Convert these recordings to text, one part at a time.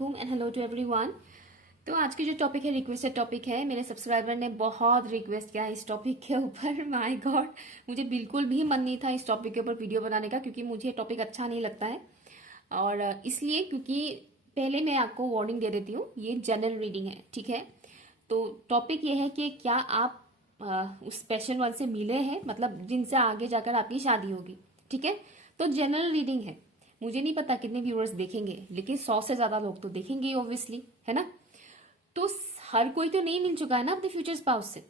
वालेकुम and hello to everyone. तो आज की जो टॉपिक है रिक्वेस्टेड टॉपिक है। मेरे सब्सक्राइबर ने बहुत रिक्वेस्ट किया इस टॉपिक के ऊपर। माय गॉड, मुझे बिल्कुल भी मन नहीं था इस टॉपिक के ऊपर वीडियो बनाने का, क्योंकि मुझे टॉपिक अच्छा नहीं लगता है। और इसलिए क्योंकि पहले मैं आपको वार्निंग दे देती हूँ, ये जनरल रीडिंग है, ठीक है। तो टॉपिक ये है कि क्या आप उस स्पेशल वन से मिले हैं, मतलब जिनसे आगे जाकर आपकी शादी होगी, ठीक है। तो जनरल रीडिंग है। मुझे नहीं पता कितने व्यूअर्स देखेंगे, लेकिन 100 से ज्यादा लोग तो देखेंगे ऑब्वियसली, है ना। तो हर कोई तो नहीं मिल चुका है ना अपने फ्यूचर स्पाउस से,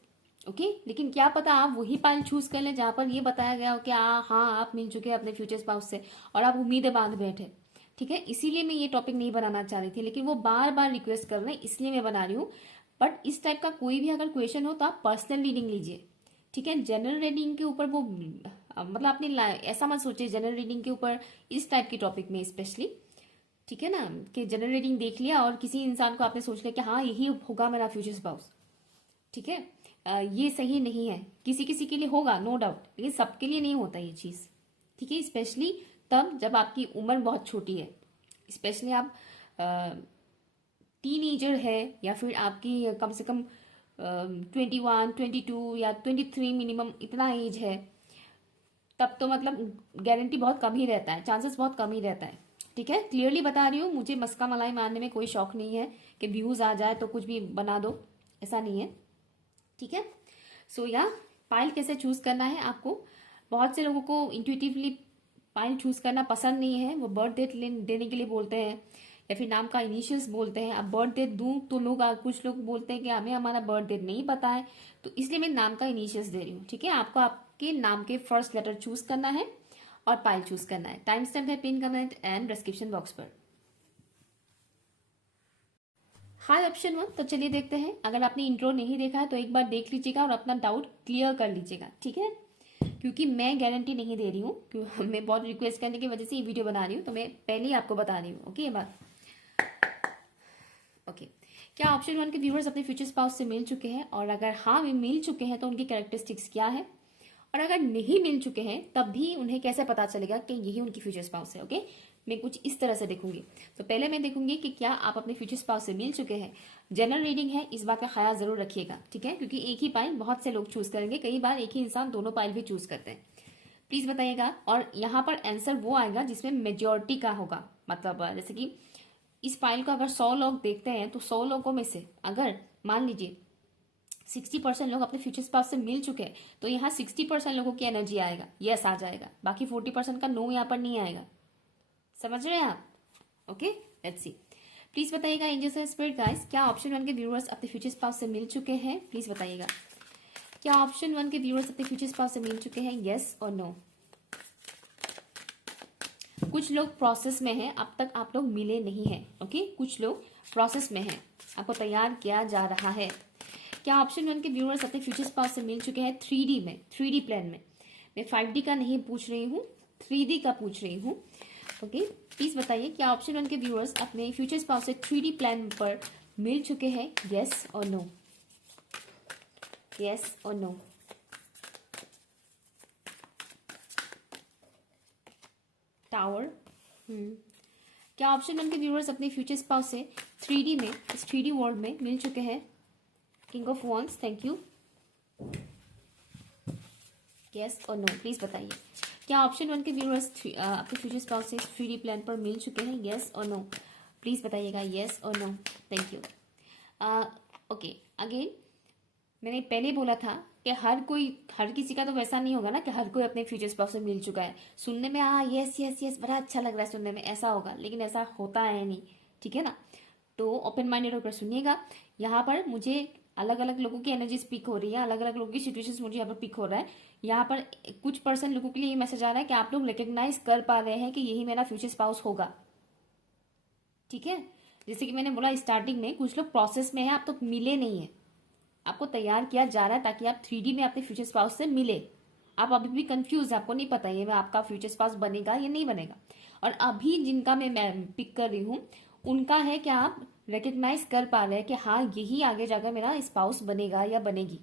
ओके। लेकिन क्या पता आप वही पाइल चूज कर लें जहां पर ये बताया गया हो कि हाँ आप मिल चुके हैं अपने फ्यूचर स्पाउस से और आप उम्मीदें बांध बैठे, ठीक है। इसीलिए मैं ये टॉपिक नहीं बनाना चाह रही थी, लेकिन वो बार बार रिक्वेस्ट कर रहे हैं, इसलिए मैं बना रही हूँ। बट इस टाइप का कोई भी अगर क्वेश्चन हो तो आप पर्सनल रीडिंग लीजिए, ठीक है। जनरल रीडिंग के ऊपर वो मतलब आपने ऐसा मत सोचिए जनरल रीडिंग के ऊपर इस टाइप की टॉपिक में स्पेशली, ठीक है ना, कि जनरल रीडिंग देख लिया और किसी इंसान को आपने सोच लिया कि हाँ यही होगा मेरा फ्यूचर स्पाउस, ठीक है। ये सही नहीं है। किसी किसी के लिए होगा नो डाउट, लेकिन सबके लिए नहीं होता ये चीज़, ठीक है। स्पेशली तब जब आपकी उम्र बहुत छोटी है, स्पेशली आप टीनेजर है, या फिर आपकी कम से कम 21, 22 या 23 मिनिमम इतना एज है, तब तो मतलब गारंटी बहुत कम ही रहता है, चांसेस बहुत कम ही रहता है, ठीक है। क्लियरली बता रही हूँ, मुझे मस्का मलाई मारने में कोई शौक नहीं है कि व्यूज आ जाए तो कुछ भी बना दो, ऐसा नहीं है, ठीक है। सो या पाइल कैसे चूज करना है आपको। बहुत से लोगों को इंट्यूटिवली पाइल चूज करना पसंद नहीं है, वो बर्थ डेट देने के लिए बोलते हैं या फिर नाम का इनिशियल्स बोलते हैं। अब बर्थ डेट दूं तो लोग कुछ लोग बोलते हैं कि हमें हमारा बर्थ डेट नहीं पता है, तो इसलिए मैं नाम का इनिशियल्स दे रही हूँ, ठीक है। आपको आपके नाम के फर्स्ट लेटर चूज करना है और पाइल चूज करना है। टाइम स्टैम्प है pin comment and description box पर। हाय ऑप्शन 1, तो चलिए देखते हैं। अगर आपने इंट्रो नहीं देखा है तो एक बार देख लीजिएगा और अपना डाउट क्लियर कर लीजिएगा, ठीक है। क्योंकि मैं गारंटी नहीं दे रही हूँ, क्योंकि मैं बहुत रिक्वेस्ट करने की वजह से ये वीडियो बना रही हूँ, तो मैं पहले ही आपको बता रही हूँ, ओके। ये बात ओके। क्या ऑप्शन 1 के व्यूअर्स अपने फ्यूचर स्पाउस से मिल चुके हैं, और अगर हाँ वे मिल चुके हैं तो उनकी कैरेक्टरिस्टिक्स क्या है, और अगर नहीं मिल चुके हैं तब भी उन्हें कैसे पता चलेगा कि यही उनकी फ्यूचर स्पाउस है, ओके। मैं कुछ इस तरह से देखूंगी। तो पहले मैं देखूंगी कि क्या आप अपने फ्यूचर स्पाउस से मिल चुके हैं। जनरल रीडिंग है, इस बात का ख्याल जरूर रखिएगा, ठीक है, क्योंकि एक ही पाइल बहुत से लोग चूज करेंगे, कई बार एक ही इंसान दोनों पाइल भी चूज करते हैं। प्लीज बताइएगा। और यहाँ पर आंसर वो आएगा जिसमें मेजोरिटी का होगा, मतलब जैसे कि इस फाइल को अगर 100 लोग देखते हैं तो 100 लोगों में से अगर मान लीजिए 60% लोग अपने फ्यूचर स्पाउस से मिल चुके हैं, तो यहाँ 60% लोगों की एनर्जी आएगा, यस आ जाएगा। बाकी 40% का नो यहाँ पर नहीं आएगा। समझ रहे हैं आप, ओके। Let's see. प्लीज बताइएगा एंजल्स एंड स्पिरिट गाइस, क्या ऑप्शन 1 के व्यूअर्स अपने फ्यूचर स्पाउस से मिल चुके हैं। प्लीज बताइएगा, क्या ऑप्शन 1 के व्यूअर्स अपने फ्यूचर स्पाउस से मिल चुके हैं, यस और नो। कुछ लोग प्रोसेस में हैं, अब तक आप लोग मिले नहीं हैं, ओके। कुछ लोग प्रोसेस में हैं, आपको तैयार किया जा रहा है। क्या ऑप्शन 1 के व्यूअर्स अपने फ्यूचर स्पाउस से मिल चुके हैं 3D में, 3D प्लान में। मैं 5D का नहीं पूछ रही हूँ, 3D का पूछ रही हूँ, ओके। प्लीज बताइए, क्या ऑप्शन 1 के व्यूअर्स अपने फ्यूचर स्पाउस से 3D प्लान पर मिल चुके हैं, यस और नो, यस और नो। टावर। क्या ऑप्शन 1 के व्यूअर्स अपने फ्यूचर स्पाउस से 3D में, इस 3D वर्ल्ड में मिल चुके हैं। King of wands, thank you, yes और नो। प्लीज बताइए, क्या ऑप्शन 1 के व्यूअर्स अपने फ्यूचर स्पाउस से 3D प्लान पर मिल चुके हैं, यस और नो। प्लीज बताइएगा यस और no, thank you. Okay again, मैंने पहले बोला था कि हर किसी का तो वैसा नहीं होगा ना कि हर कोई अपने फ्यूचर स्पाउस से मिल चुका है। सुनने में यस यस यस बड़ा अच्छा लग रहा है, सुनने में ऐसा होगा, लेकिन ऐसा होता है नहीं, ठीक है ना। तो ओपन माइंडेड होकर सुनिएगा। यहाँ पर मुझे अलग अलग लोगों की एनर्जी पिक हो रही है, अलग अलग लोगों की सिचुएशंस मुझे यहाँ पर पिक हो रहा है। यहाँ पर कुछ % लोगों के लिए ये मैसेज आ रहा है कि आप लोग रिकग्नाइज कर पा रहे हैं कि यही मेरा फ्यूचर स्पाउस होगा, ठीक है। जैसे कि मैंने बोला स्टार्टिंग में, कुछ लोग प्रोसेस में है, आप तो मिले नहीं है, आपको तैयार किया जा रहा है ताकि आप 3D में अपने फ्यूचर स्पाउस से मिले। आप अभी भी कंफ्यूज, आपको नहीं पता ये में आपका फ्यूचर स्पाउस बनेगा या नहीं बनेगा। और अभी जिनका मैं पिक कर रही हूँ उनका है कि आप रिकग्नाइज कर पा रहे हैं कि हाँ यही आगे जाकर मेरा स्पाउस बनेगा या बनेगी।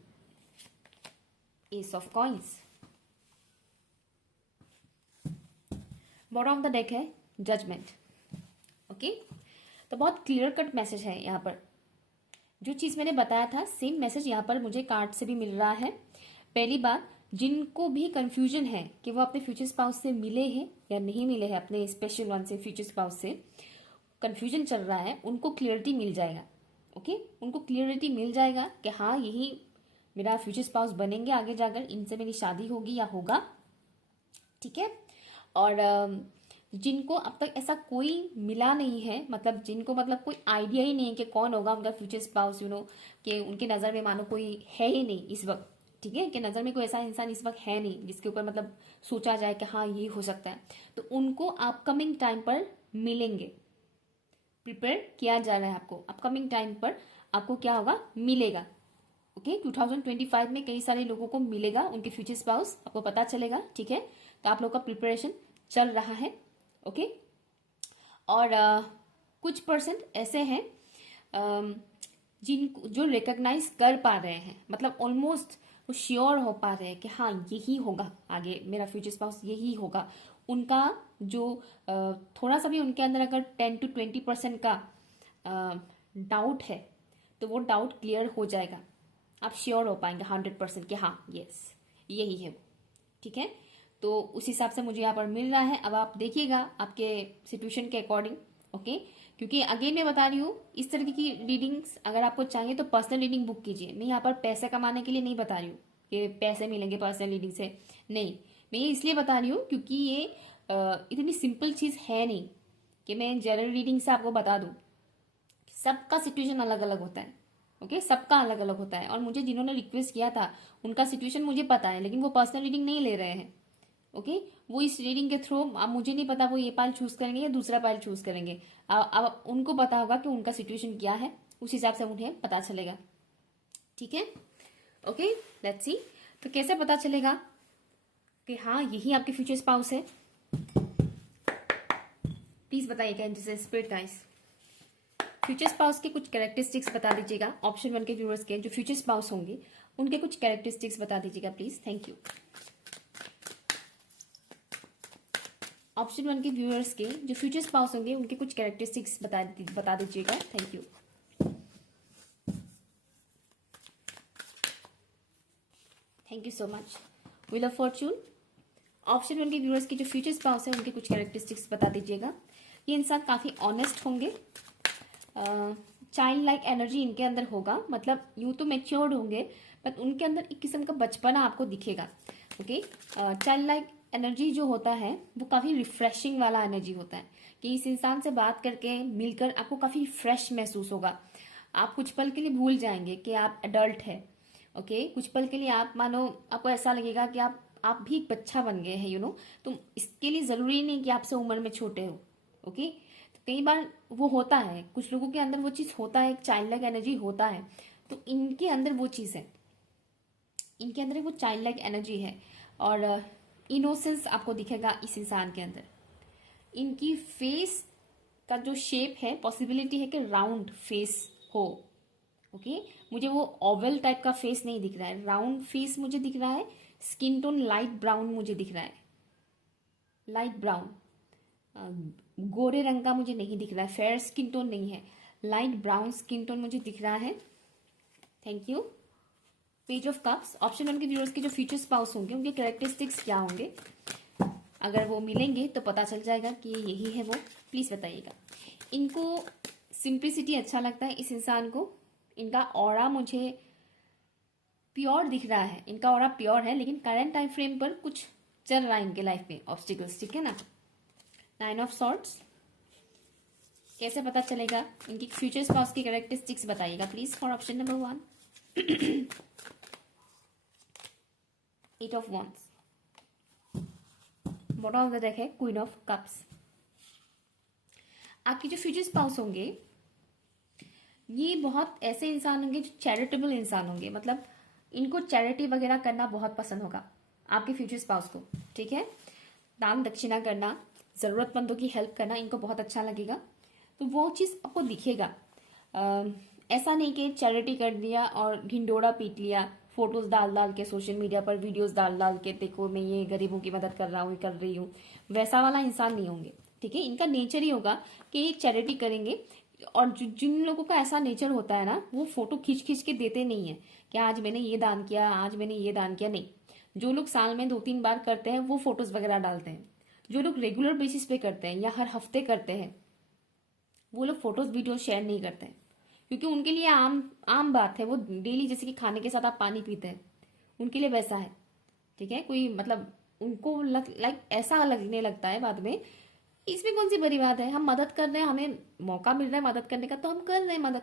S of coins. Bottom of the deck है जजमेंट, ओके। तो तो बहुत क्लियर कट मैसेज है यहाँ पर। जो चीज़ मैंने बताया था सेम मैसेज यहाँ पर मुझे कार्ड से भी मिल रहा है। पहली बात, जिनको भी कंफ्यूजन है कि वो अपने फ्यूचर स्पाउस से मिले हैं या नहीं मिले हैं, अपने स्पेशल वन से, फ्यूचर स्पाउस से कंफ्यूजन चल रहा है, उनको क्लियरिटी मिल जाएगा। ओके, उनको क्लियरिटी मिल जाएगा कि हाँ यही मेरा फ्यूचर स्पाउस बनेंगे आगे जाकर, इनसे मेरी शादी होगी या होगा। ठीक है। और जिनको अब तक ऐसा कोई मिला नहीं है, मतलब जिनको मतलब कोई आइडिया ही नहीं है कि कौन होगा उनका फ्यूचर स्पाउस, कि उनकी नज़र में मानो कोई है ही नहीं इस वक्त। ठीक है, कि नज़र में कोई ऐसा इंसान इस वक्त है नहीं जिसके ऊपर मतलब सोचा जाए कि हाँ ये हो सकता है, तो उनको अपकमिंग टाइम पर मिलेंगे। प्रिपेयर किया जा रहा है आपको, अपकमिंग टाइम पर आपको क्या होगा, मिलेगा। ओके, 2025 में कई सारे लोगों को मिलेगा उनके फ्यूचर स्पाउस, आपको पता चलेगा। ठीक है, तो आप लोग का प्रिपरेशन चल रहा है। ओके, और कुछ परसेंट ऐसे हैं जो रिकॉग्नाइज कर पा रहे हैं, मतलब ऑलमोस्ट वो श्योर हो पा रहे हैं कि हाँ यही होगा आगे, मेरा फ्यूचर स्पाउस यही होगा। उनका जो थोड़ा सा भी उनके अंदर अगर 10 to 20% का डाउट है तो वो डाउट क्लियर हो जाएगा। आप श्योर हो पाएंगे 100% कि हाँ यस यही है वो। ठीक है, तो उस हिसाब से मुझे यहाँ पर मिल रहा है। अब आप देखिएगा आपके सिचुएशन के अकॉर्डिंग। ओके, क्योंकि अगेन मैं बता रही हूँ, इस तरीके की रीडिंग्स अगर आपको चाहिए तो पर्सनल रीडिंग बुक कीजिए। मैं यहाँ पर पैसे कमाने के लिए नहीं बता रही हूँ कि पैसे मिलेंगे पर्सनल रीडिंग से, नहीं। मैं ये इसलिए बता रही हूँ क्योंकि ये इतनी सिंपल चीज़ है नहीं कि मैं जनरल रीडिंग से आपको बता दूँ। सबका सिचुएशन अलग अलग होता है। ओके, सबका अलग अलग होता है। और मुझे जिन्होंने रिक्वेस्ट किया था उनका सिचुएशन मुझे पता है, लेकिन वो पर्सनल रीडिंग नहीं ले रहे हैं। ओके, वो इस रीडिंग के थ्रू, अब मुझे नहीं पता वो ये पाइल चूज करेंगे या दूसरा पाइल चूज करेंगे। अब उनको पता होगा कि उनका सिचुएशन क्या है, उस हिसाब से उन्हें पता चलेगा। ठीक है, ओके, लेट्स सी। तो कैसे पता चलेगा कि हाँ यही आपके फ्यूचर स्पाउस है? प्लीज बताइएगा जैसे स्पिरिट गाइस, फ्यूचर स्पाउस के कुछ कैरेक्टरिस्टिक्स बता दीजिएगा। ऑप्शन 1 के व्यूअर्स के जो फ्यूचर स्पाउस होंगे उनके कुछ कैरेक्टरिस्टिक्स बता दीजिएगा प्लीज। Thank you. ऑप्शन 1 के व्यूअर्स के जो फ्यूचर स्पाउस होंगे उनके कुछ कैरेक्टरिस्टिक्स बता दीजिएगा। Thank you. Thank you so much. Wheel of Fortune, option 1 के व्यूअर्स के जो फ्यूचर स्पाउस है उनके कुछ कैरेक्टरिस्टिक्स बता दीजिएगा। ये इंसान काफी ऑनेस्ट होंगे, चाइल्ड लाइक एनर्जी इनके अंदर होगा, मतलब यूं तो मैच्योर्ड होंगे बट उनके अंदर एक किस्म का बचपना आपको दिखेगा। ओके, चाइल्ड लाइक एनर्जी जो होता है वो काफी रिफ्रेशिंग वाला एनर्जी होता है कि इस इंसान से बात करके मिलकर आपको काफी फ्रेश महसूस होगा। आप कुछ पल के लिए भूल जाएंगे कि आप एडल्ट है। ओके, कुछ पल के लिए आप मानो आपको ऐसा लगेगा कि आप भी एक बच्चा बन गए हैं। तो इसके लिए जरूरी नहीं कि आपसे उम्र में छोटे हो। ओके, कई बार वो होता है, कुछ लोगों के अंदर वो चीज होता है, एक चाइल्ड लाइक एनर्जी होता है, तो इनके अंदर वो चीज है, इनके अंदर वो चाइल्ड लाइक एनर्जी है और इनोसेंस आपको दिखेगा इस इंसान के अंदर। इनकी फेस का जो शेप है, पॉसिबिलिटी है कि राउंड फेस हो। ओके, मुझे वो ओवल टाइप का फेस नहीं दिख रहा है, राउंड फेस मुझे दिख रहा है। स्किन टोन लाइट ब्राउन मुझे दिख रहा है, लाइट ब्राउन, गोरे रंग का मुझे नहीं दिख रहा है, फेयर स्किन टोन नहीं है, लाइट ब्राउन स्किन टोन मुझे दिख रहा है। Thank you. Page of cups, option 1 के व्यूअर्स के जो फ्यूचर स्पाउस होंगे उनके कैरेक्टरिस्टिक्स क्या होंगे, अगर वो मिलेंगे तो पता चल जाएगा कि यही है वो। प्लीज बताइएगा। इनको सिंप्लिसिटी अच्छा लगता है इस इंसान को, इनका ऑरा मुझे प्योर दिख रहा है, इनका ऑरा प्योर है, लेकिन करंट टाइम फ्रेम पर कुछ चल रहा है इनके लाइफ में ऑब्स्टिकल्स। ठीक है ना। 9 ऑफ सॉर्ट्स, कैसे पता चलेगा? इनकी फ्यूचर स्पाउस की कैरेक्टरिस्टिक्स बताइएगा please for option number 1। 8 of wands, bottom of the deck है क्वीन ऑफ कप्स। आपके जो फ्यूचर स्पाउस होंगे ये बहुत ऐसे इंसान होंगे जो चैरिटेबल इंसान होंगे, मतलब इनको चैरिटी वगैरह करना बहुत पसंद होगा आपके फ्यूचर स्पाउस को। ठीक है, दान दक्षिणा करना, जरूरतमंदों की हेल्प करना इनको बहुत अच्छा लगेगा, तो वो चीज़ आपको दिखेगा। ऐसा नहीं कि चैरिटी कर दिया और ढिंडोरा पीट लिया, फोटोज डाल डाल के सोशल मीडिया पर, वीडियोस डाल डाल के देखो मैं ये गरीबों की मदद कर रहा हूँ, कर रही हूँ, वैसा वाला इंसान नहीं होंगे। ठीक है, इनका नेचर ही होगा कि ये चैरिटी करेंगे, और जिन लोगों का ऐसा नेचर होता है ना, वो फोटो खींच खींच के देते नहीं है कि आज मैंने ये दान किया, आज मैंने ये दान किया, नहीं। जो लोग साल में 2-3 बार करते हैं वो फोटोज वगैरह डालते हैं। जो लोग रेगुलर बेसिस पे करते हैं या हर हफ्ते करते हैं, वो लोग फोटोज वीडियो शेयर नहीं करते हैं, क्योंकि उनके लिए आम आम बात है। वो डेली जैसे कि खाने के साथ आप पानी पीते हैं, उनके लिए वैसा है। ठीक है, कोई मतलब उनको लाइक ऐसा लगने लगता है बाद में, इसमें कौन सी बड़ी बात है, हम मदद कर रहे हैं, हमें मौका मिल रहा है मदद करने का तो हम कर रहे हैं मदद,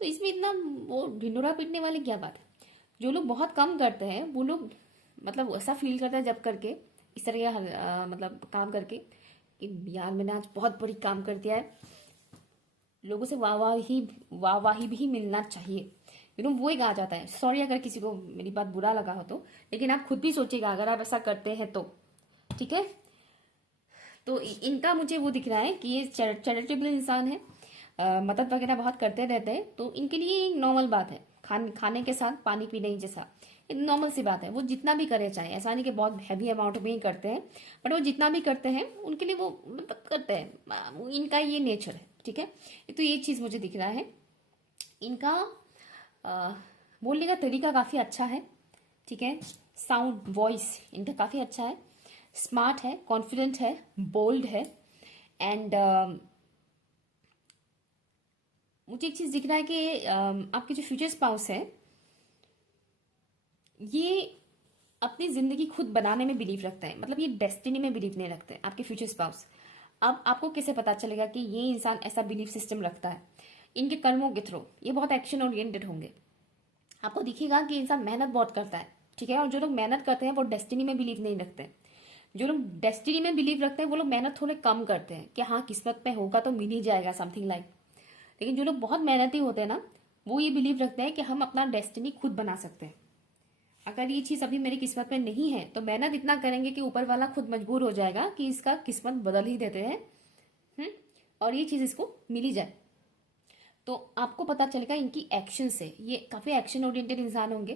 तो इसमें इतना वो ढिंडोरा पीटने वाली क्या बात है। जो लोग बहुत कम करते हैं वो लोग मतलब ऐसा फील करते हैं जब करके इस तरह का मतलब काम करके कि यार मैंने आज बहुत बड़ी काम कर दिया है, लोगों से वाहवाही भी मिलना चाहिए। वो एक आ जाता है। सॉरी अगर किसी को मेरी बात बुरा लगा हो तो, लेकिन आप खुद भी सोचिएगा अगर आप ऐसा करते हैं तो। ठीक है, तो इनका मुझे वो दिख रहा है कि ये चैरिटेबल इंसान है, मदद वगैरह बहुत करते रहते हैं, तो इनके लिए एक नॉर्मल बात है खाने के साथ पानी पीने जैसा, नॉर्मल सी बात है। वो जितना भी करे, चाहे ऐसा नहीं कि बहुत हैवी अमाउंट में ही करते हैं, बट वो जितना भी करते हैं उनके लिए वो मतलब करते हैं, इनका ये नेचर है। ठीक है, तो ये चीज़ मुझे दिख रहा है। इनका अ, बोलने का तरीका काफ़ी अच्छा है। ठीक है, साउंड वॉइस इनका काफ़ी अच्छा है, स्मार्ट है, कॉन्फिडेंट है, बोल्ड है। एंड मुझे एक चीज़ दिख रहा है कि आपके जो फ्यूचर स्पाउस है ये अपनी ज़िंदगी खुद बनाने में बिलीव रखता है, मतलब ये डेस्टिनी में बिलीव नहीं रखते हैं आपके फ्यूचर स्पाउस। अब आपको कैसे पता चलेगा कि ये इंसान ऐसा बिलीफ सिस्टम रखता है? इनके कर्मों के थ्रू ये बहुत एक्शन ओरिएंटेड होंगे। आपको दिखेगा कि इंसान मेहनत बहुत करता है। ठीक है, और जो लोग मेहनत करते हैं वो डेस्टिनी में बिलीव नहीं रखते हैं। जो लोग डेस्टिनी में बिलीव रखते हैं वो लोग मेहनत थोड़े कम करते हैं कि हाँ किस्मत में होगा तो मिल ही जाएगा, समथिंग लाइक। लेकिन जो लोग बहुत मेहनती होते हैं ना, वो ये बिलीव रखते हैं कि हम अपना डेस्टिनी खुद बना सकते हैं। अगर ये चीज़ अभी मेरी किस्मत में नहीं है तो मेहनत इतना करेंगे कि ऊपर वाला खुद मजबूर हो जाएगा कि इसका किस्मत बदल ही देते हैं, और ये चीज़ इसको मिल ही जाए। तो आपको पता चलेगा इनकी एक्शन से, ये काफ़ी एक्शन ओरिएंटेड इंसान होंगे।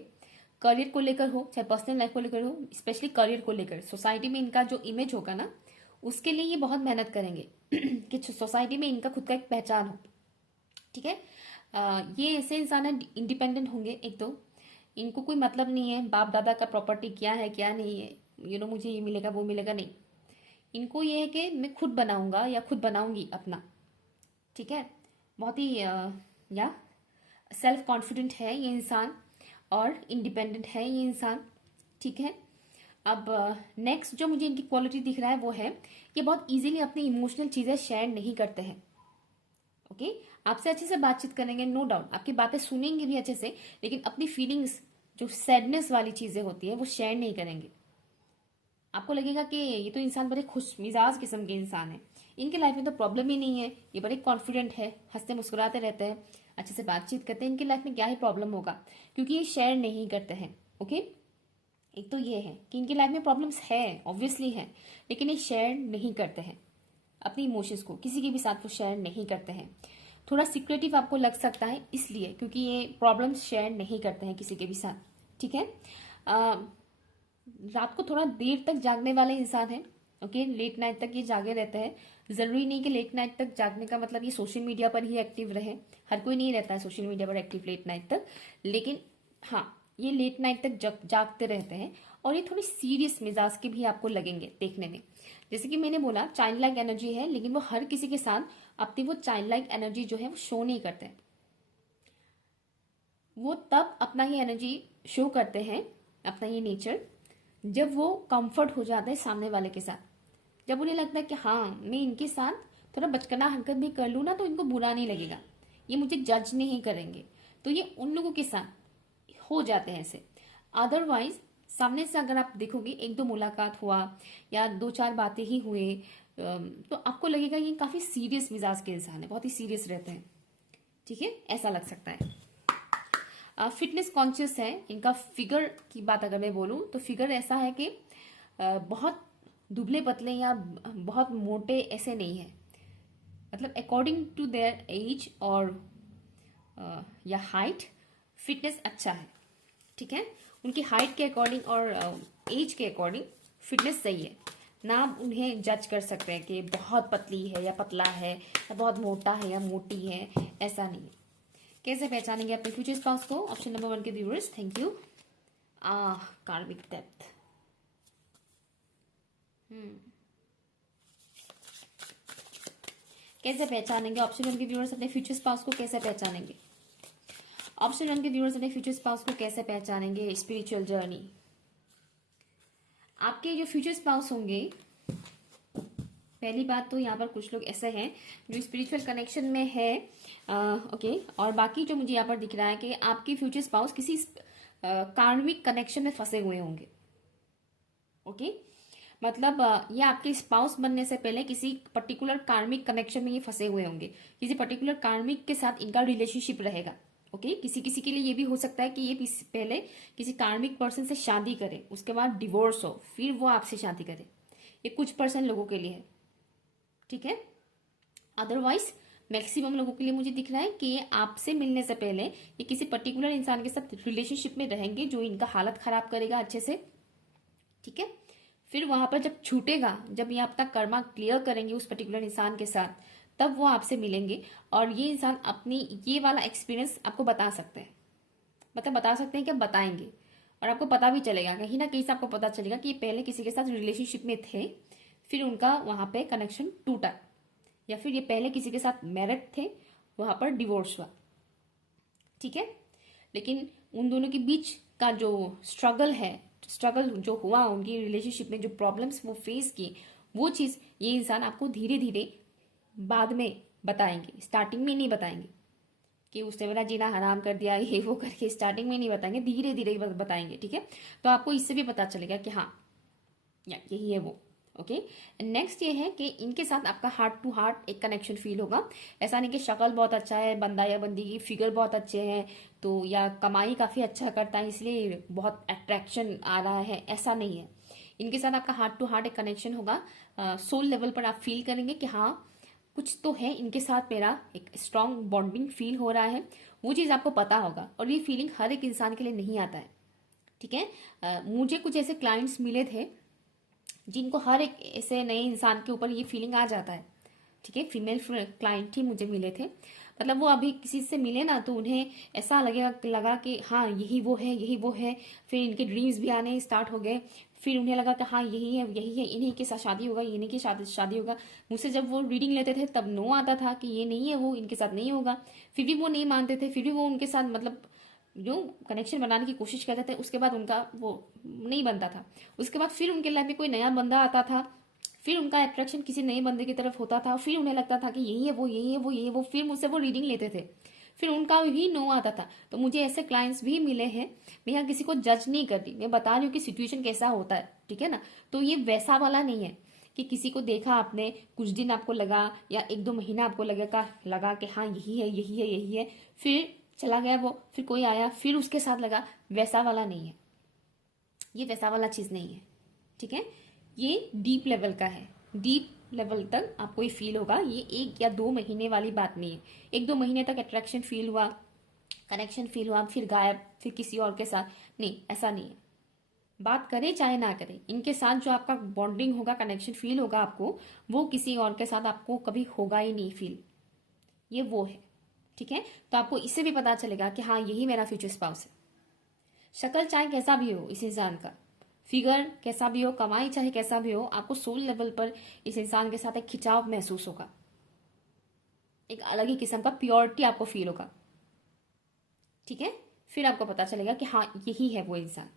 करियर को लेकर हो चाहे पर्सनल लाइफ को लेकर हो, स्पेशली करियर को लेकर सोसाइटी में इनका जो इमेज होगा ना, उसके लिए ये बहुत मेहनत करेंगे कि सोसाइटी में इनका खुद का एक पहचान हो। ठीक है, ये ऐसे इंसान है इंडिपेंडेंट होंगे। एक तो इनको कोई मतलब नहीं है बाप दादा का प्रॉपर्टी क्या है क्या नहीं है, मुझे ये मिलेगा वो मिलेगा, नहीं। इनको ये है कि मैं खुद बनाऊंगा या खुद बनाऊंगी अपना। ठीक है, बहुत ही या सेल्फ कॉन्फिडेंट है ये इंसान और इंडिपेंडेंट है ये इंसान। ठीक है, अब नेक्स्ट जो मुझे इनकी क्वालिटी दिख रहा है वो है ये बहुत इजीली अपनी इमोशनल चीज़ें शेयर नहीं करते हैं। ओके, आपसे अच्छे से बातचीत करेंगे, नो डाउट आपकी बातें सुनेंगे भी अच्छे से, लेकिन अपनी फीलिंग्स जो सैडनेस वाली चीज़ें होती है वो शेयर नहीं करेंगे। आपको लगेगा कि ये तो इंसान बड़े खुश मिजाज किस्म के इंसान है, इनके लाइफ में तो प्रॉब्लम ही नहीं है, ये बड़े कॉन्फिडेंट है, हंसते मुस्कुराते रहते हैं, अच्छे से बातचीत करते हैं, इनकी लाइफ में क्या ही प्रॉब्लम होगा, क्योंकि ये शेयर नहीं करते हैं। ओके, एक तो ये है कि इनकी लाइफ में प्रॉब्लम्स है, ऑब्वियसली है, लेकिन ये शेयर नहीं करते हैं अपनी इमोशंस को, किसी के भी साथ वो शेयर नहीं करते हैं। थोड़ा सिक्रेटिव आपको लग सकता है इसलिए क्योंकि ये प्रॉब्लम्स शेयर नहीं करते हैं किसी के भी साथ। ठीक है, रात को थोड़ा देर तक जागने वाले इंसान हैं। ओके, लेट नाइट तक ये जागे रहते हैं। ज़रूरी नहीं कि लेट नाइट तक जागने का मतलब ये सोशल मीडिया पर ही एक्टिव रहे, हर कोई नहीं रहता है सोशल मीडिया पर एक्टिव लेट नाइट तक, लेकिन हाँ ये लेट नाइट तक जागते रहते हैं। और ये थोड़ी सीरियस मिजाज के भी आपको लगेंगे देखने में। जैसे कि मैंने बोला चाइल्ड लाइक एनर्जी है, लेकिन वो हर किसी के साथ अपनी वो चाइल्ड लाइक एनर्जी जो है वो शो नहीं करते। वो तब अपना ही एनर्जी शो करते हैं, अपना ये नेचर, जब वो कंफर्ट हो जाते हैं सामने वाले के साथ, जब उन्हें लगता है कि हाँ मैं इनके साथ थोड़ा बचकाना हरकत भी कर लूँ ना तो इनको बुरा नहीं लगेगा, ये मुझे जज नहीं करेंगे, तो ये उन लोगों के साथ हो जाते हैं ऐसे। अदरवाइज सामने से अगर आप देखोगे एक दो मुलाकात हुआ या 2-4 बातें ही हुए, तो आपको लगेगा ये काफ़ी सीरियस मिजाज के इंसान है, बहुत ही सीरियस रहते हैं। ठीक है, ऐसा लग सकता है। फिटनेस कॉन्शियस है। इनका फिगर की बात अगर मैं बोलूँ तो फिगर ऐसा है कि बहुत दुबले पतले या बहुत मोटे ऐसे नहीं है, मतलब अकॉर्डिंग टू देयर एज और या हाइट फिटनेस अच्छा है। ठीक है, उनकी हाइट के अकॉर्डिंग और एज के अकॉर्डिंग फिटनेस सही है। ना आप उन्हें जज कर सकते हैं कि बहुत पतली है या पतला है या बहुत मोटा है या मोटी है, ऐसा नहीं है। कैसे पहचानेंगे अपने फ्यूचर स्पाउस को? ऑप्शन नंबर 1 के व्यूअर्स, थैंक यू। कार्मिक डेप्थ। कैसे पहचानेंगे ऑप्शन 1 के व्यूअर्स अपने फ्यूचर स्पाउस को? कैसे पहचानेंगे ऑप्शन 1 के व्यूअर्स अपने फ्यूचर स्पाउस को? कैसे पहचानेंगे? Spiritual journey. आपके जो फ्यूचर स्पाउस होंगे, पहली बात तो यहाँ पर कुछ लोग ऐसे हैं जो स्पिरिचुअल कनेक्शन में है, ओके। और बाकी जो मुझे यहाँ पर दिख रहा है कि आपके फ्यूचर स्पाउस किसी कार्मिक कनेक्शन में फंसे हुए होंगे, ओके। मतलब ये आपके स्पाउस बनने से पहले किसी पर्टिकुलर कार्मिक कनेक्शन में ये फंसे हुए होंगे, किसी पर्टिकुलर कार्मिक के साथ इनका रिलेशनशिप रहेगा, ओके। किसी किसी के लिए ये भी हो सकता है कि ये पहले किसी कार्मिक पर्सन से शादी करे, उसके बाद डिवोर्स हो, फिर वो आपसे शादी करे। ये कुछ पर्सन लोगों के लिए है, ठीक है। अदरवाइज मैक्सिमम लोगों के लिए मुझे दिख रहा है कि ये आपसे मिलने से पहले ये किसी पर्टिकुलर इंसान के साथ रिलेशनशिप में रहेंगे जो इनका हालत खराब करेगा अच्छे से, ठीक है। फिर वहां पर जब छूटेगा, जब ये अपना कर्मा क्लियर करेंगे उस पर्टिकुलर इंसान के साथ, तब वो आपसे मिलेंगे और ये इंसान अपनी ये वाला एक्सपीरियंस आपको बता सकते हैं। मतलब बता सकते हैं कि बताएंगे, और आपको पता भी चलेगा, कहीं ना कहीं से आपको पता चलेगा कि ये पहले किसी के साथ रिलेशनशिप में थे, फिर उनका वहां पे कनेक्शन टूटा, या फिर ये पहले किसी के साथ मैरिड थे, वहां पर डिवोर्स हुआ, ठीक है। लेकिन उन दोनों के बीच का जो स्ट्रगल जो हुआ उनकी रिलेशनशिप में, जो प्रॉब्लम्स वो फेस की, वो चीज़ ये इंसान आपको धीरे धीरे बाद में बताएंगे, स्टार्टिंग में नहीं बताएंगे कि उसने मेरा जीना हराम कर दिया ये वो करके, स्टार्टिंग में नहीं बताएंगे, धीरे धीरे बताएंगे, ठीक है। तो आपको इससे भी पता चलेगा कि हाँ यही है वो, ओके। नेक्स्ट ये है कि इनके साथ आपका हार्ट टू हार्ट एक कनेक्शन फील होगा। ऐसा नहीं कि शक्ल बहुत अच्छा है, बंदा या बंदी की फिगर बहुत अच्छे हैं तो, या कमाई काफ़ी अच्छा करता है इसलिए बहुत अट्रैक्शन आ रहा है, ऐसा नहीं है। इनके साथ आपका हार्ट टू हार्ट एक कनेक्शन होगा, सोल लेवल पर आप फील करेंगे कि हाँ कुछ तो है इनके साथ, मेरा एक स्ट्रॉन्ग बॉन्डिंग फील हो रहा है, वो चीज़ आपको पता होगा। और ये फीलिंग हर एक इंसान के लिए नहीं आता है, ठीक है। मुझे कुछ ऐसे क्लाइंट्स मिले थे जिनको हर एक ऐसे नए इंसान के ऊपर ये फीलिंग आ जाता है, ठीक है। फीमेल क्लाइंट ही मुझे मिले थे, मतलब वो अभी किसी से मिले ना तो उन्हें ऐसा लगा कि हाँ यही वो है, यही वो है। फिर इनके ड्रीम्स भी आने स्टार्ट हो गए, फिर उन्हें लगा कि हाँ यही है, यही है, इन्हीं के साथ शादी होगा, इन्हीं की शादी होगा। मुझसे जब वो रीडिंग लेते थे तब नो आता था कि ये नहीं है, वो इनके साथ नहीं होगा। फिर भी वो नहीं मानते थे, फिर भी वो उनके साथ मतलब जो कनेक्शन बनाने की कोशिश करते थे, उसके बाद उनका वो नहीं बनता था। उसके बाद फिर उनके लाइफ में कोई नया बंदा आता था, फिर उनका अट्रैक्शन किसी नए बंदे की तरफ होता था, फिर उन्हें लगता था कि यही है वो, यही है वो, यही है वो। फिर मुझसे वो रीडिंग लेते थे, फिर उनका ही नो आता था। तो मुझे ऐसे क्लाइंट्स भी मिले हैं। मैं यहाँ किसी को जज नहीं कर रही, मैं बता रही हूँ कि सिचुएशन कैसा होता है, ठीक है ना। तो ये वैसा वाला नहीं है कि किसी को देखा आपने, कुछ दिन आपको लगा या 1-2 महीना आपको लगा कि हाँ यही है, यही है, यही है, फिर चला गया वो, फिर कोई आया फिर उसके साथ लगा, वैसा वाला नहीं है। ये वैसा वाला चीज़ नहीं है, ठीक है। ये डीप लेवल का है, डीप लेवल तक आपको ये फील होगा। ये 1 या 2 महीने वाली बात नहीं है। 1-2 महीने तक अट्रैक्शन फील हुआ, कनेक्शन फील हुआ, फिर गायब, फिर किसी और के साथ, नहीं, ऐसा नहीं है। बात करें चाहे ना करें, इनके साथ जो आपका बॉन्डिंग होगा, कनेक्शन फील होगा आपको, वो किसी और के साथ आपको कभी होगा ही नहीं फील। ये वो है, ठीक है। तो आपको इससे भी पता चलेगा कि हाँ यही मेरा फ्यूचर स्पाउस है। शक्ल चाहे कैसा भी हो इस इंसान का, फिगर कैसा भी हो, कमाई चाहे कैसा भी हो, आपको सोल लेवल पर इस इंसान के साथ एक खिंचाव महसूस होगा, एक अलग ही किस्म का प्योरिटी आपको फील होगा, ठीक है। फिर आपको पता चलेगा कि हाँ यही है वो इंसान,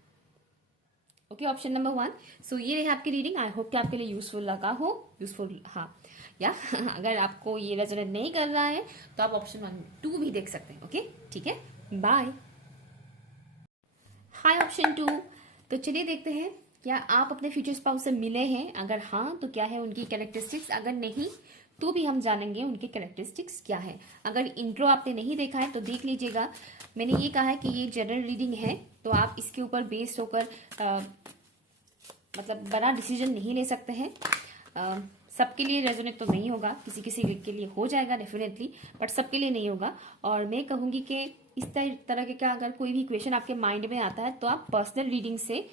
ओके। Option number 1। सो ये रही आपकी रीडिंग। आई होप कि आपके लिए यूजफुल लगा हो, यूजफुल, हाँ या अगर आपको ये रेजोनेट नहीं कर रहा है तो आप ऑप्शन 1, 2 भी देख सकते हैं, ओके, ठीक है। बाय। हाय ऑप्शन 2। तो चलिए देखते हैं क्या आप अपने फ्यूचर स्पाउस से मिले हैं, अगर हाँ तो क्या है उनकी कैरेक्टरिस्टिक्स, अगर नहीं तो भी हम जानेंगे उनके कैरेक्टरिस्टिक्स क्या है। अगर इंट्रो आपने नहीं देखा है तो देख लीजिएगा। मैंने ये कहा है कि ये जनरल रीडिंग है, तो आप इसके ऊपर बेस्ड होकर मतलब बड़ा डिसीजन नहीं ले सकते हैं। सबके लिए रेजोनेट तो नहीं होगा, किसी किसी के लिए हो जाएगा डेफिनेटली, बट सबके लिए नहीं होगा। और मैं कहूँगी कि इस तरह के का अगर कोई भी क्वेश्चन आपके माइंड में आता है तो आप पर्सनल रीडिंग से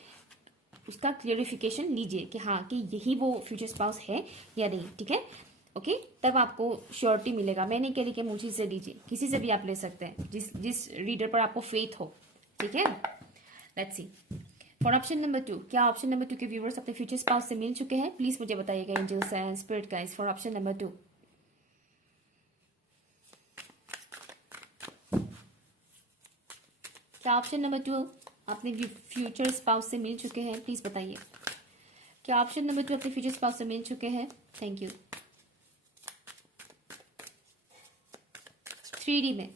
उसका क्लियरिफिकेशन लीजिए कि हाँ कि यही वो फ्यूचर स्पाउस है या नहीं, ठीक है। ओके, तब आपको श्योरिटी मिलेगा। मैं नहीं कह रही कि मुझे से लीजिए, किसी से भी आप ले सकते हैं, जिस रीडर पर आपको फेथ हो, ठीक है। Let's see for option number 2। क्या ऑप्शन नंबर 2 के व्यूअर्स अपने फ्यूचर स्पाउस से मिल चुके हैं? प्लीज मुझे बताइएगा angels and spirit guides for option number 2। क्या ऑप्शन नंबर 2 अपने फ्यूचर स्पाउस से मिल चुके हैं? प्लीज बताइए। क्या ऑप्शन नंबर 2 अपने फ्यूचर स्पाउस से मिल चुके हैं? Thank you. 3D में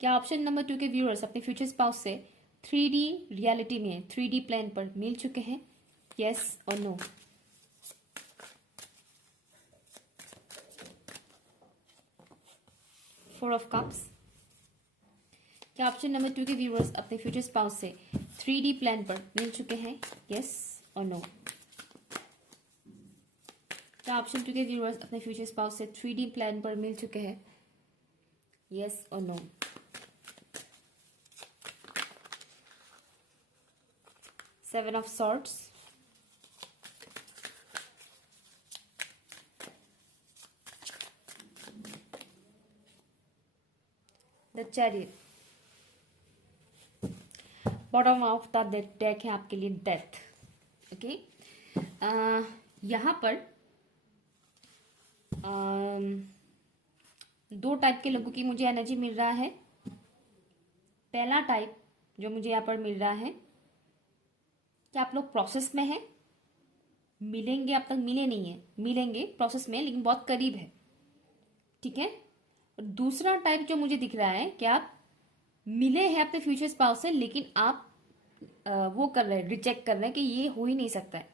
क्या ऑप्शन नंबर 2 के व्यूअर्स अपने फ्यूचर स्पाउस से 3D रियलिटी में 3D प्लेन पर मिल चुके हैं? यस और नो? Four of cups. क्या ऑप्शन नंबर 2 के व्यूअर्स अपने फ्यूचर स्पाउस से 3D प्लेन पर मिल चुके हैं? यस और नो? क्या ऑप्शन 2 के व्यूअर्स अपने फ्यूचर स्पाउस से 3D प्लेन पर मिल चुके हैं? यस और no? Seven of swords. The chariot. Bottom of the deck है आपके लिए डेथ। ओके, यहाँ पर दो टाइप के लोगों की मुझे एनर्जी मिल रहा है। पहला टाइप जो मुझे यहाँ पर मिल रहा है कि आप लोग प्रोसेस में हैं, मिलेंगे, अब तक मिले नहीं है, मिलेंगे, प्रोसेस में लेकिन बहुत करीब है, ठीक है। और दूसरा टाइप जो मुझे दिख रहा है कि आप मिले हैं अपने फ्यूचर स्पाउस से, लेकिन आप वो कर रहे हैं, रिजेक्ट कर रहे हैं कि ये हो ही नहीं सकता है,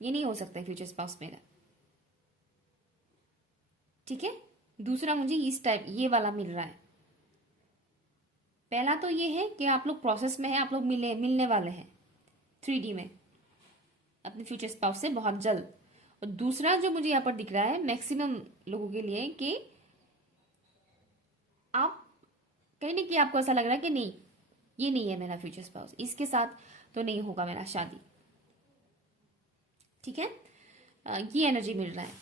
ये नहीं हो सकता है फ्यूचर स्पाउस मेरा, ठीक है। दूसरा मुझे इस टाइप ये वाला मिल रहा है। पहला तो ये है कि आप लोग प्रोसेस में हैं, आप लोग मिलने वाले हैं 3D में अपने फ्यूचर स्पाउस से बहुत जल्द। और दूसरा जो मुझे यहाँ पर दिख रहा है मैक्सिमम लोगों के लिए कि आप कहीं ना कहीं आपको ऐसा लग रहा है कि नहीं, ये नहीं है मेरा फ्यूचर स्पाउस, इसके साथ तो नहीं होगा मेरा शादी, ठीक है। ये एनर्जी मिल रहा है,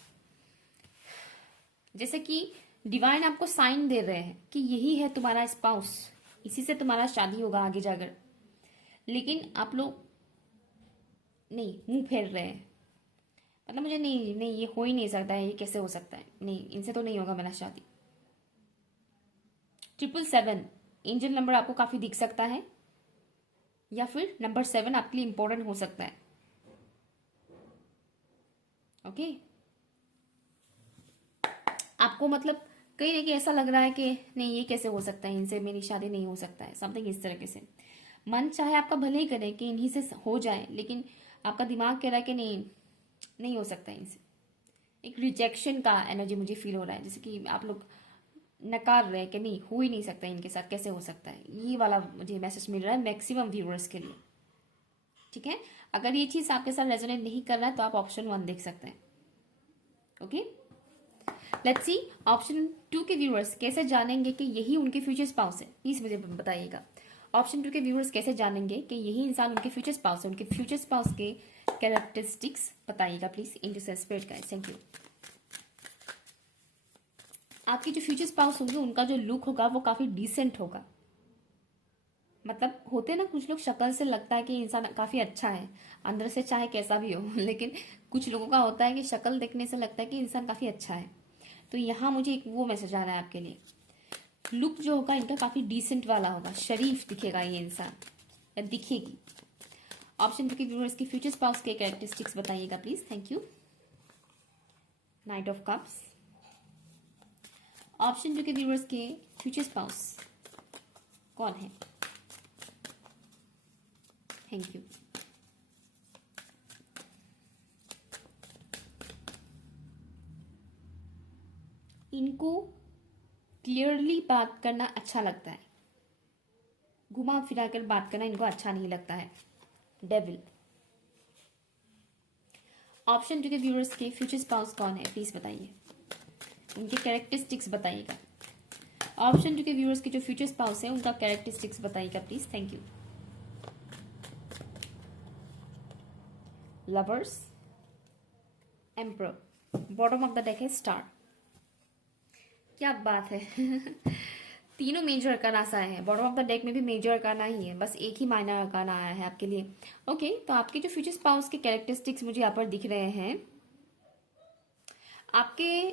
जैसे कि डिवाइन आपको साइन दे रहे हैं कि यही है तुम्हारा स्पाउस, इसी से तुम्हारा शादी होगा आगे जाकर, लेकिन आप लोग नहीं, मुंह फेर रहे हैं, मतलब मुझे नहीं नहीं ये हो ही नहीं सकता है, ये कैसे हो सकता है, नहीं इनसे तो नहीं होगा मेरा शादी। 777 एंजल नंबर आपको काफी दिख सकता है, या फिर नंबर 7 आपके लिए इंपॉर्टेंट हो सकता है। ओके, आपको मतलब कहीं ना कहीं ऐसा लग रहा है कि नहीं ये कैसे हो सकता है, इनसे मेरी शादी नहीं हो सकता है, समथिंग इस तरीके से। मन चाहे आपका भले ही करे कि इन्हीं से हो जाए, लेकिन आपका दिमाग कह रहा है कि नहीं नहीं हो सकता है इनसे। एक रिजेक्शन का एनर्जी मुझे फील हो रहा है, जैसे कि आप लोग नकार रहे हैं कि नहीं हो ही नहीं सकता इनके साथ, कैसे हो सकता है, ये वाला मुझे मैसेज मिल रहा है मैक्सिमम व्यूअर्स के लिए, ठीक है। अगर ये चीज आपके साथ रेजोनेट नहीं कर रहा है तो आप ऑप्शन 1 देख सकते हैं। ओके, लेट्स सी ऑप्शन 2 के व्यूअर्स कैसे जानेंगे कि यही उनके फ्यूचर स्पाउस है, प्लीज मुझे बताइएगा। ऑप्शन 2 के व्यूअर्स कैसे जानेंगे कि यही इंसान उनके फ्यूचर स्पाउस है, उनके फ्यूचर स्पाउस के कैरेक्टरिस्टिक्स बताइएगा please in spirit guys. Thank you. आपके जो फ्यूचर स्पाउस होंगे उनका जो लुक होगा वो काफी डिसेंट होगा, मतलब होते ना कुछ लोग शक्ल से लगता है कि इंसान काफी अच्छा है, अंदर से चाहे कैसा भी हो लेकिन कुछ लोगों का होता है कि शक्ल देखने से लगता है कि इंसान काफी अच्छा है। तो यहाँ मुझे एक वो मैसेज आ रहा है आपके लिए, लुक जो होगा इनका काफी डिसेंट वाला होगा, शरीफ दिखेगा ये इंसान या दिखेगी। ऑप्शन 2 के व्यूअर्स की फ्यूचर स्पाउस के कैरेक्टरिस्टिक्स बताइएगा please. Thank you. Night of cups. Option 2 के व्यूअर्स के फ्यूचर स्पाउस कौन है? Thank you. इनको क्लियरली बात करना अच्छा लगता है, घुमा फिरा कर बात करना इनको अच्छा नहीं लगता है। डेविल। ऑप्शन 2 के व्यूअर्स के फ्यूचर स्पाउस कौन है प्लीज बताइए, उनके कैरेक्टरिस्टिक्स बताइएगा। ऑप्शन 2 के व्यूअर्स के जो फ्यूचर स्पाउस है उनका कैरेक्टरिस्टिक्स बताइएगा please. Thank you. Lovers, emperor, bottom of the deck है स्टार। क्या बात है। तीनों मेजर अरकाना सा है, बॉटम ऑफ द डेक में भी मेजर अरकाना ही है, बस एक ही माइनर अरकाना आया है आपके लिए। ओके, तो आपके जो फ्यूचर स्पाउस के कैरेक्टरिस्टिक्स मुझे यहाँ पर दिख रहे हैं। आपके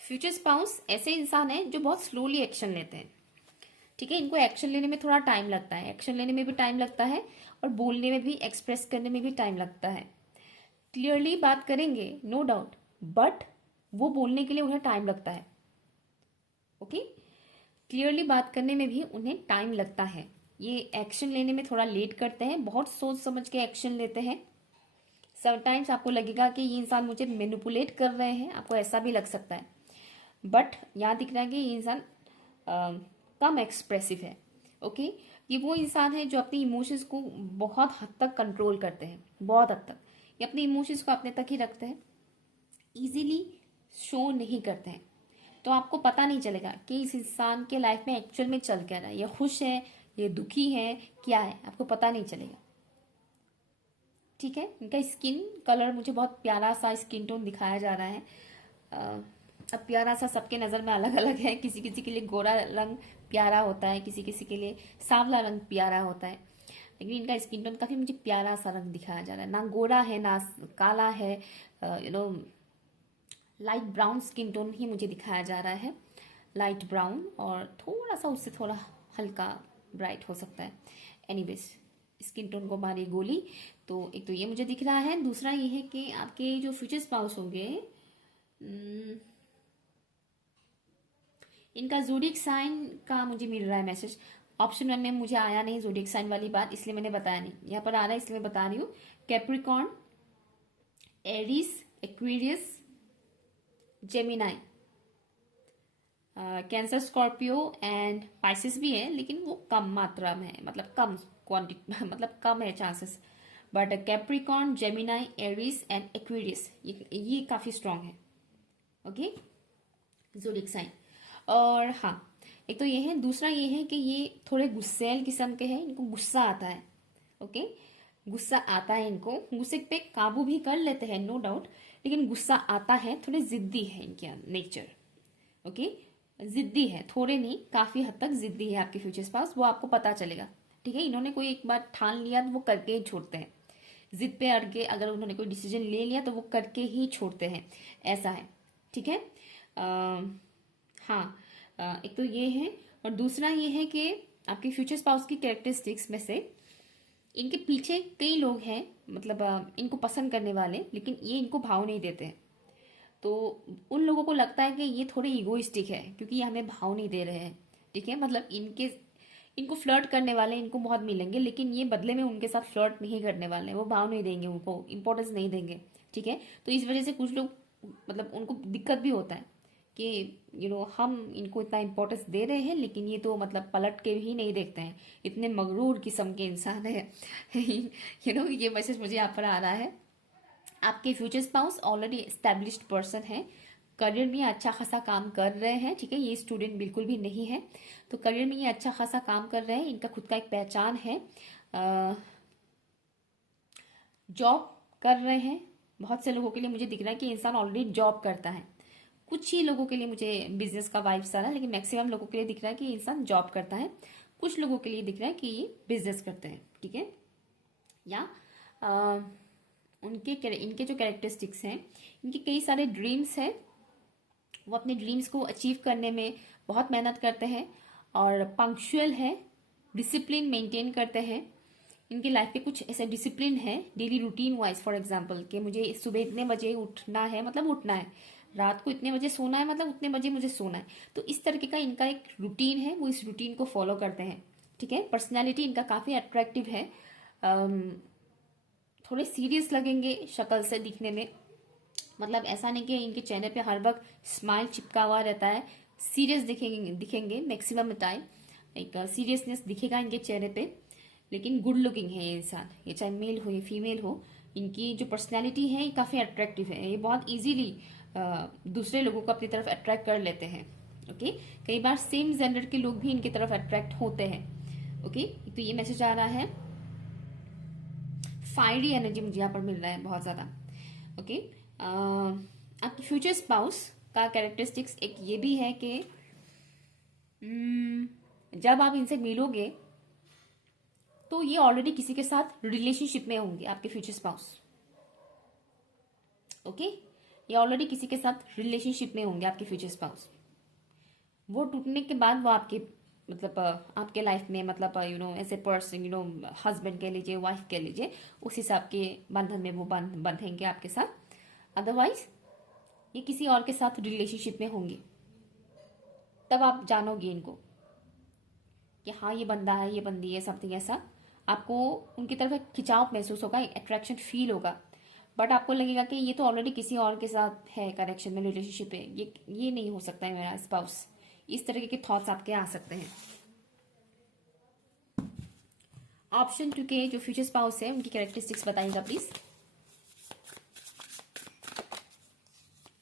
फ्यूचर स्पाउस ऐसे इंसान है जो बहुत स्लोली एक्शन लेते हैं, ठीक है। इनको एक्शन लेने में थोड़ा टाइम लगता है, एक्शन लेने में भी टाइम लगता है और बोलने में भी, एक्सप्रेस करने में भी टाइम लगता है। क्लियरली बात करेंगे नो डाउट, बट वो बोलने के लिए उन्हें टाइम लगता है। ओके, क्लियरली बात करने में भी उन्हें टाइम लगता है। ये एक्शन लेने में थोड़ा लेट करते हैं, बहुत सोच समझ के एक्शन लेते हैं। समटाइम्स आपको लगेगा कि ये इंसान मुझे मैनिपुलेट कर रहे हैं, आपको ऐसा भी लग सकता है, बट यहाँ दिख रहा है कि ये इंसान कम एक्सप्रेसिव है। ओके, ये वो इंसान है जो अपनी इमोशंस को बहुत हद तक कंट्रोल करते हैं, बहुत हद तक ये अपने इमोशंस को अपने तक ही रखते हैं, इजीली शो नहीं करते हैं। तो आपको पता नहीं चलेगा कि इस इंसान के लाइफ में एक्चुअल में चल क्या रहा है, ये खुश है, ये दुखी है, क्या है, आपको पता नहीं चलेगा, ठीक है। इनका स्किन कलर मुझे बहुत प्यारा सा स्किन टोन दिखाया जा रहा है। अब प्यारा सा सबके नज़र में अलग अलग है, किसी किसी के लिए गोरा रंग प्यारा होता है, किसी किसी के लिए सांवला रंग प्यारा होता है, लेकिन इनका स्किन टोन काफ़ी मुझे प्यारा सा रंग दिखाया जा रहा है। ना गोरा है ना काला है, लाइट ब्राउन स्किन टोन ही मुझे दिखाया जा रहा है, लाइट ब्राउन, और थोड़ा सा उससे थोड़ा हल्का ब्राइट हो सकता है। एनीवेज, स्किन टोन को मारी गोली। तो एक तो ये मुझे दिख रहा है, दूसरा ये है कि आपके जो फ्यूचर स्पाउस होंगे, इनका ज़ोडिएक साइन का मुझे मिल रहा है मैसेज। ऑप्शन 1 में मुझे आया नहीं ज़ोडिएक साइन वाली बात, इसलिए मैंने बताया नहीं, यहाँ पर आ रहा है इसलिए मैं बता रही हूँ। Capricorn, Aries, Aquarius, Gemini, cancer, Scorpio and Pisces भी है, लेकिन वो कम मात्रा में है, मतलब कम क्वांटिटी, मतलब कम है chances. But Capricorn, Gemini, Aries and Aquarius ये काफ़ी स्ट्रांग है। Okay, zodiac sign. और हाँ, एक तो ये है, दूसरा ये है कि ये थोड़े गुस्सैल किस्म के हैं, इनको गुस्सा आता है। ओके, गुस्सा आता है इनको, गुस्से पे काबू भी कर लेते हैं नो डाउट, लेकिन गुस्सा आता है, थोड़े जिद्दी है इनके नेचर। ओके, जिद्दी है, थोड़े नहीं काफी हद तक जिद्दी है आपके फ्यूचर स्पाउस, वो आपको पता चलेगा, ठीक है। इन्होंने कोई एक बार ठान लिया तो वो करके ही छोड़ते हैं, जिद पे अड़ के अगर उन्होंने कोई डिसीजन ले लिया तो वो करके ही छोड़ते हैं, ऐसा है, ठीक है। हाँ, एक तो ये है, और दूसरा ये है कि आपके फ्यूचर स्पाउस की कैरेक्टरिस्टिक्स में से इनके पीछे कई लोग हैं, मतलब इनको पसंद करने वाले, लेकिन ये इनको भाव नहीं देते हैं। तो उन लोगों को लगता है कि ये थोड़े ईगोइस्टिक है क्योंकि ये हमें भाव नहीं दे रहे हैं, ठीक है। मतलब इनको फ्लर्ट करने वाले इनको बहुत मिलेंगे, लेकिन ये बदले में उनके साथ फ्लर्ट नहीं करने वाले हैं, वो भाव नहीं देंगे, उनको इंपॉर्टेंस नहीं देंगे, ठीक है। तो इस वजह से कुछ लोग, मतलब उनको दिक्कत भी होता है कि हम इनको इतना इंपॉर्टेंस दे रहे हैं, लेकिन ये तो मतलब पलट के ही नहीं देखते हैं, इतने मगरूर किस्म के इंसान है। ये मैसेज मुझे यहाँ पर आ रहा है। आपके future spouse already established person है, करियर में अच्छा खासा काम कर रहे हैं, ठीक है। ये स्टूडेंट बिल्कुल भी नहीं है, तो करियर में ये अच्छा खासा काम कर रहे हैं, इनका खुद का एक पहचान है, जॉब कर रहे हैं। बहुत से लोगों के लिए मुझे दिख रहा है कि इंसान ऑलरेडी जॉब करता है, कुछ ही लोगों के लिए मुझे बिजनेस का वाइब्स आ रहा है, लेकिन मैक्सिमम लोगों के लिए दिख रहा है कि इंसान जॉब करता है, कुछ लोगों के लिए दिख रहा है कि ये बिजनेस करते हैं, ठीक है। या इनके जो कैरेक्टरिस्टिक्स हैं, इनके कई सारे ड्रीम्स हैं, वो अपने ड्रीम्स को अचीव करने में बहुत मेहनत करते हैं, और पंक्चुअल है, डिसिप्लिन मेंटेन करते हैं। इनके लाइफ पे कुछ ऐसे डिसिप्लिन है daily routine wise, for example कि मुझे सुबह इतने बजे उठना है, मतलब उठना है, रात को इतने बजे सोना है, मतलब उतने बजे मुझे सोना है। तो इस तरीके का इनका एक रूटीन है, वो इस रूटीन को फॉलो करते हैं, ठीक है। पर्सनैलिटी इनका काफ़ी अट्रैक्टिव है, थोड़े सीरियस लगेंगे शक्ल से दिखने में, मतलब ऐसा नहीं कि इनके चेहरे पे हर वक्त स्माइल चिपका हुआ रहता है, सीरियस दिखेंगे मैक्सिमम टाइम, एक सीरियसनेस दिखेगा इनके चेहरे पे, लेकिन गुड लुकिंग है ये इंसान, ये चाहे मेल हो या फीमेल हो, इनकी जो पर्सनैलिटी है ये काफ़ी अट्रैक्टिव है, ये बहुत ईजीली दूसरे लोगों को अपनी तरफ अट्रैक्ट कर लेते हैं। ओके, कई बार सेम जेंडर के लोग भी इनकी तरफ अट्रैक्ट होते हैं। ओके, तो ये मैसेज आ रहा है। फायरी एनर्जी मुझे यहाँ पर मिल रहा है बहुत ज्यादा। ओके, आपकी फ्यूचर स्पाउस का कैरेक्टरिस्टिक्स एक ये भी है कि जब आप इनसे मिलोगे तो ये ऑलरेडी किसी के साथ रिलेशनशिप में होंगे, आपके फ्यूचर स्पाउस। ओके, ये ऑलरेडी किसी के साथ रिलेशनशिप में होंगे, आपके फ्यूचर स्पाउस। वो टूटने के बाद वो आपके मतलब आपके लाइफ में मतलब एज ए पर्सन हस्बैंड कह लीजिए, वाइफ कह लीजिए, उस हिसाब के बंधन में वो बंधेंगे आपके साथ। अदरवाइज ये किसी और के साथ रिलेशनशिप में होंगे, तब आप जानोगे इनको कि हाँ ये बंदा है, ये बंदी है, समथिंग ऐसा। आपको उनकी तरफ एक खिंचाव महसूस होगा, अट्रैक्शन फील होगा, बट आपको लगेगा कि ये तो ऑलरेडी किसी और के साथ है, कनेक्शन में, रिलेशनशिप है, ये नहीं हो सकता है मेरा स्पाउस। इस तरह के थॉट्स आपके आ सकते हैं। ऑप्शन 2 के जो फ्यूचर स्पाउस है उनकी कैरेक्टरिस्टिक्स बताइएगा प्लीज।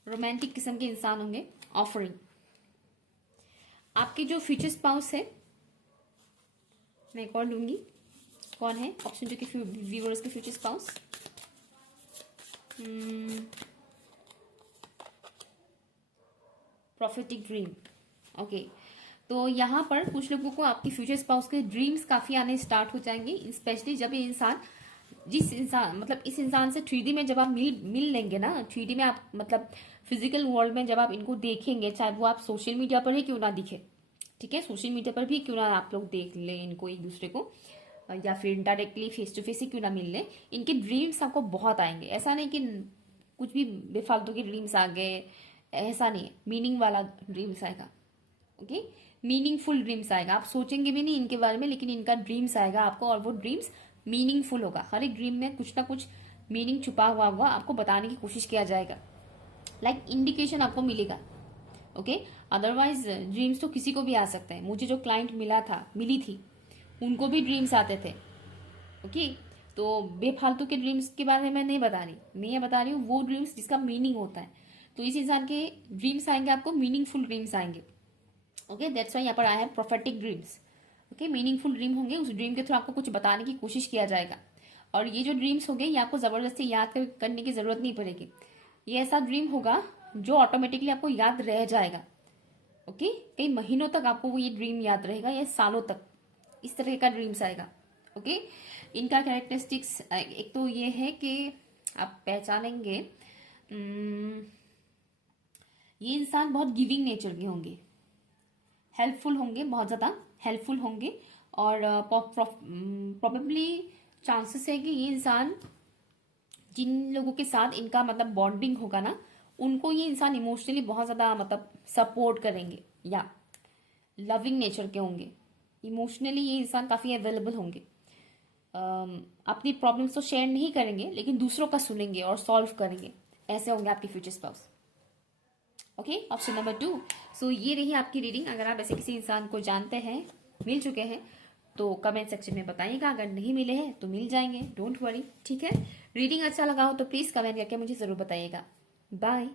रोमांटिक किस्म के इंसान होंगे, ऑफरिंग। आपके जो फ्यूचर स्पाउस है, मैं एक और लूंगी, कौन है ऑप्शन 2 के व्यूअर्स के future spouse. Prophetic dream. Okay, तो यहाँ पर कुछ लोगों को आपकी फ्यूचर स्पाउस के ड्रीम्स काफी आने स्टार्ट हो जाएंगे, स्पेशली जब ये इंसान इस इंसान से 3D में जब आप मिल लेंगे ना, 3D में आप मतलब फिजिकल वर्ल्ड में जब आप इनको देखेंगे, चाहे वो आप सोशल मीडिया पर ही क्यों ना दिखे, ठीक है, सोशल मीडिया पर भी क्यों ना आप लोग देख ले इनको एक दूसरे को, या फिर डायरेक्टली फेस टू फेस ही क्यों ना मिल ले, इनके ड्रीम्स आपको बहुत आएंगे। ऐसा नहीं कि कुछ भी बेफालतू के ड्रीम्स आ गए, ऐसा नहीं है, मीनिंग वाला ड्रीम्स आएगा। ओके, मीनिंगफुल ड्रीम्स आएगा, आप सोचेंगे भी नहीं इनके बारे में, लेकिन इनका ड्रीम्स आएगा आपको, और वो ड्रीम्स मीनिंगफुल होगा। हर एक ड्रीम में कुछ ना कुछ मीनिंग छुपा हुआ होगा, आपको बताने की कोशिश किया जाएगा, लाइक इंडिकेशन आपको मिलेगा। ओके, अदरवाइज ड्रीम्स तो किसी को भी आ सकता है। मुझे जो क्लाइंट मिली थी उनको भी ड्रीम्स आते थे। ओके, तो बेफालतू के ड्रीम्स के बारे में मैं नहीं बता रही, मैं ये बता रही हूँ वो ड्रीम्स जिसका मीनिंग होता है। तो इस इंसान के ड्रीम्स आएंगे आपको, मीनिंगफुल ड्रीम्स आएंगे। ओके, दैट्स वाई यहाँ पर आया है prophetic dreams. Okay, meaningful dream होंगे, उस ड्रीम के थ्रू आपको कुछ बताने की कोशिश किया जाएगा, और ये जो ड्रीम्स होंगे ये आपको जबरदस्ती याद करने की जरूरत नहीं पड़ेगी। ये ऐसा ड्रीम होगा जो ऑटोमेटिकली आपको याद रह जाएगा। ओके, कई महीनों तक आपको वो ये ड्रीम याद रहेगा, या सालों तक, इस तरह का ड्रीम्स आएगा। ओके, इनका कैरेक्टरिस्टिक्स एक तो ये है कि आप पहचानेंगे ये इंसान बहुत गिविंग नेचर के होंगे, हेल्पफुल होंगे, बहुत ज़्यादा हेल्पफुल होंगे, और प्रॉबेबली चांसेस है कि ये इंसान जिन लोगों के साथ इनका मतलब बॉन्डिंग होगा ना, उनको ये इंसान इमोशनली बहुत ज़्यादा मतलब सपोर्ट करेंगे, या लविंग नेचर के होंगे। इमोशनली ये इंसान काफ़ी अवेलेबल होंगे, अपनी प्रॉब्लम्स तो शेयर नहीं करेंगे, लेकिन दूसरों का सुनेंगे और सॉल्व करेंगे। ऐसे होंगे आपके future spouse. Okay, option number 2। सो ये रही आपकी रीडिंग। अगर आप ऐसे किसी इंसान को जानते हैं, मिल चुके हैं, तो कमेंट सेक्शन में बताइएगा। अगर नहीं मिले हैं तो मिल जाएंगे, डोंट वरी, ठीक है। रीडिंग अच्छा लगा हो तो प्लीज़ कमेंट करके मुझे ज़रूर बताइएगा। बाय।